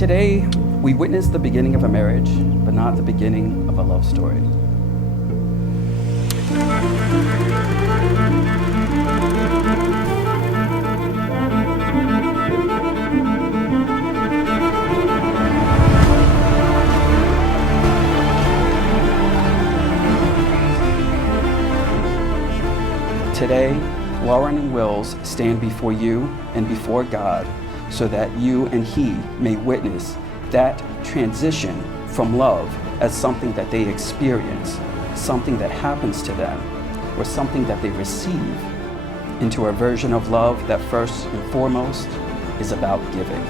Today, we witness the beginning of a marriage, but not the beginning of a love story. Today, Lauren and Wills stand before you and before God so that you and he may witness that transition from love as something that they experience, something that happens to them, or something that they receive, into a version of love that first and foremost is about giving.